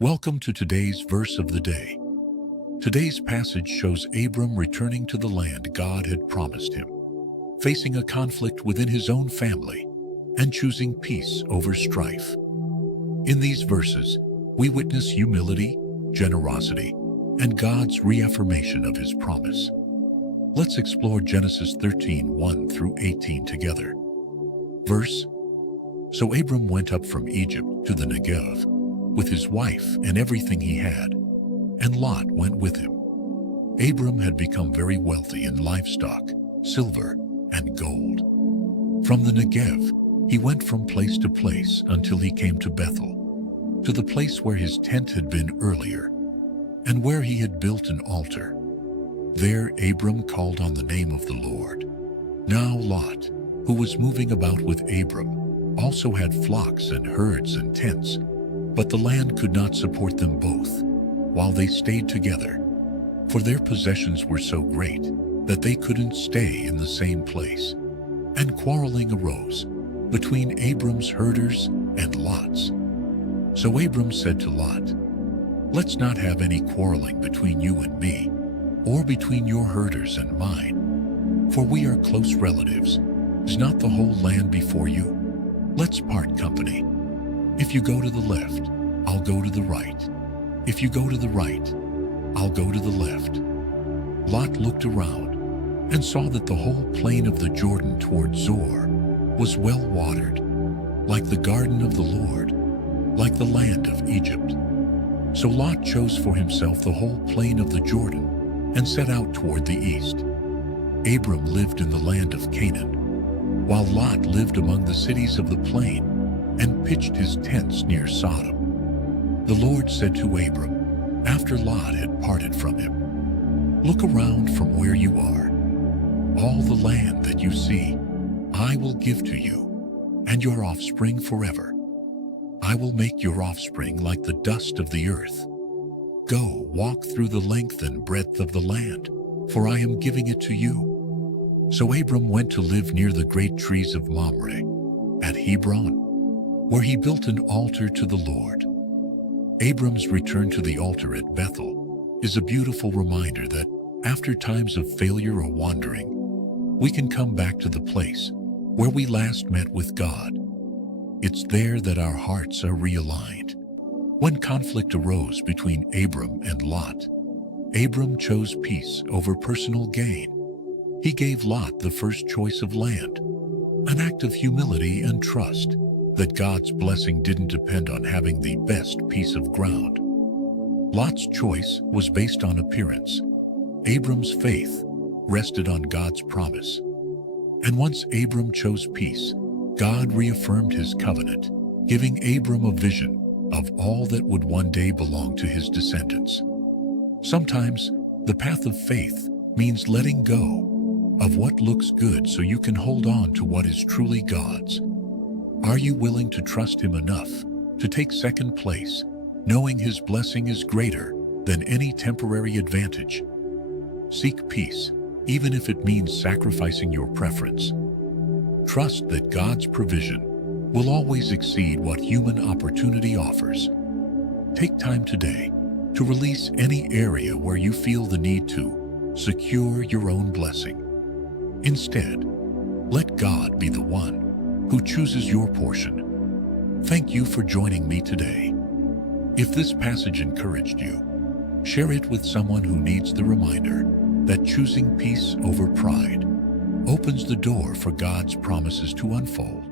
Welcome to today's verse of the day. Today's passage shows Abram returning to the land God had promised him, facing a conflict within his own family, and choosing peace over strife. In these verses, we witness humility, generosity, and God's reaffirmation of his promise. Let's explore Genesis 13:1 through 18 together. Verse: So Abram went up from Egypt to the Negev, with his wife and everything he had, and Lot went with him. Abram had become very wealthy in livestock, silver, and gold. From the Negev, he went from place to place until he came to Bethel, to the place where his tent had been earlier, and where he had built an altar. There Abram called on the name of the Lord. Now Lot, who was moving about with Abram, also had flocks and herds and tents, but the land could not support them both, while they stayed together, for their possessions were so great that they couldn't stay in the same place. And quarreling arose between Abram's herders and Lot's. So Abram said to Lot, "Let's not have any quarreling between you and me, or between your herders and mine, for we are close relatives. Is not the whole land before you? Let's part company. If you go to the left, I'll go to the right. If you go to the right, I'll go to the left." Lot looked around and saw that the whole plain of the Jordan toward Zoar was well watered, like the garden of the Lord, like the land of Egypt. So Lot chose for himself the whole plain of the Jordan and set out toward the east. Abram lived in the land of Canaan, while Lot lived among the cities of the plain and pitched his tents near Sodom. The Lord said to Abram, after Lot had parted from him, "Look around from where you are. All the land that you see, I will give to you, and your offspring forever. I will make your offspring like the dust of the earth. Go, walk through the length and breadth of the land, for I am giving it to you." So Abram went to live near the great trees of Mamre, at Hebron, where he built an altar to the Lord. Abram's return to the altar at Bethel is a beautiful reminder that after times of failure or wandering, we can come back to the place where we last met with God. It's there that our hearts are realigned. When conflict arose between Abram and Lot, Abram chose peace over personal gain. He gave Lot the first choice of land, an act of humility and trust that God's blessing didn't depend on having the best piece of ground. Lot's choice was based on appearance. Abram's faith rested on God's promise. And once Abram chose peace, God reaffirmed his covenant, giving Abram a vision of all that would one day belong to his descendants. Sometimes, the path of faith means letting go of what looks good so you can hold on to what is truly God's. Are you willing to trust him enough to take second place, knowing his blessing is greater than any temporary advantage? Seek peace, even if it means sacrificing your preference. Trust that God's provision will always exceed what human opportunity offers. Take time today to release any area where you feel the need to secure your own blessing. Instead, let God be the one who chooses your portion. Thank you for joining me today. If this passage encouraged you, share it with someone who needs the reminder that choosing peace over pride opens the door for God's promises to unfold.